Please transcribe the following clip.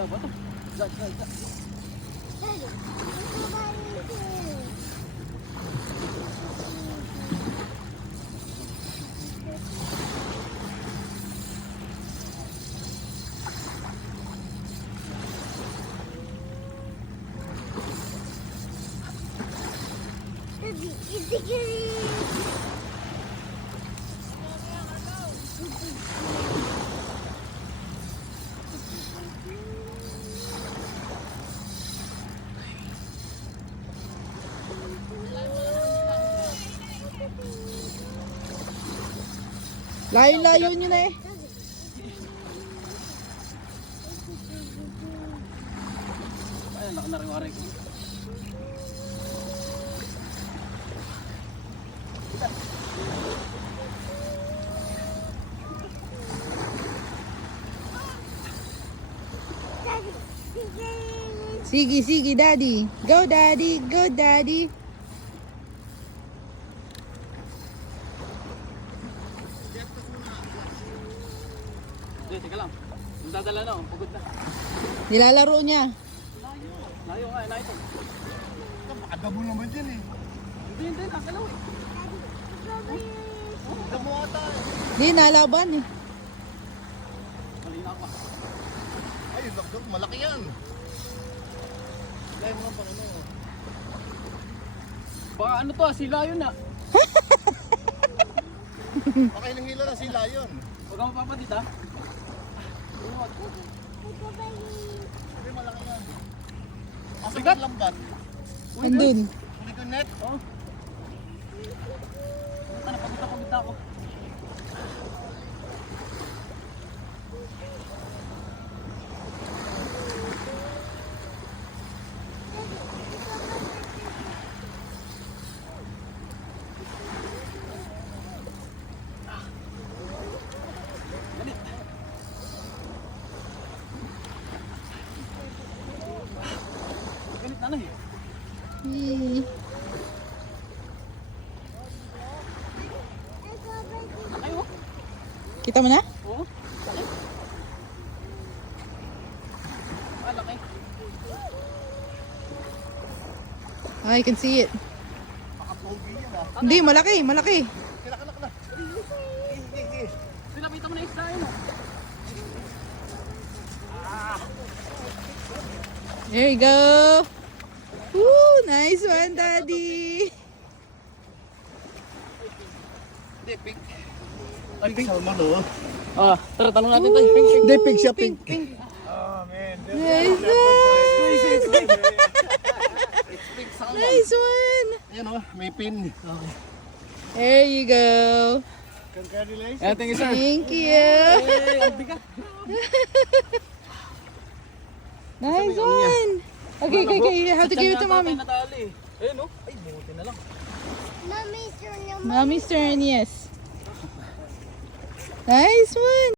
daw ba ito? Dad. Layo-layo nyo na eh. Ay, nakanariwari ko. Sige, daddy. Go, daddy. Go, daddy. Hindi, teka lang. Dadala na, pagod na. Nilalaro niya. Layo nga, ito. Makadabo naman dyan eh. Hindi, nakalaw eh. Damo ata eh. Hindi, nalaban eh. Malina ako. Ay, yung malaki yan. Layo mo lang pang ano. Baka ano to, sila yun na. Baka ilang hilo na sila yun. Huwag ka mapapadit ha. Sabi malaki yan. Asa Bigat. yung lambat? Andun. Huli ko net. Oo. Ano, pagod ako. Ganit na eh. Yee. Ay, oh. Kita mo na? Oo. Laki. Laki. I can see it. Makapogi yan ah. Hindi, malaki. Kilak na. Hindi. Sinabitan mo na isa yun oh. There you go. Woo, nice one, daddy. Hindi, pink. Ay, pink salmon oh. Ah, tara, tanong natin tayo. Pink. Hindi, pink siya, pink. Oh man. Nice one. It's pink salmon. Nice one. Ayan oh, may pin. There you go. Congratulations. Ayan, thank you sir. Thank you. Hey, ang bigat. Nice one. Okay. You have to give it to mommy. Natali. Eh no? Ay, buti na lang. Mommy's turn, yes. Nice one.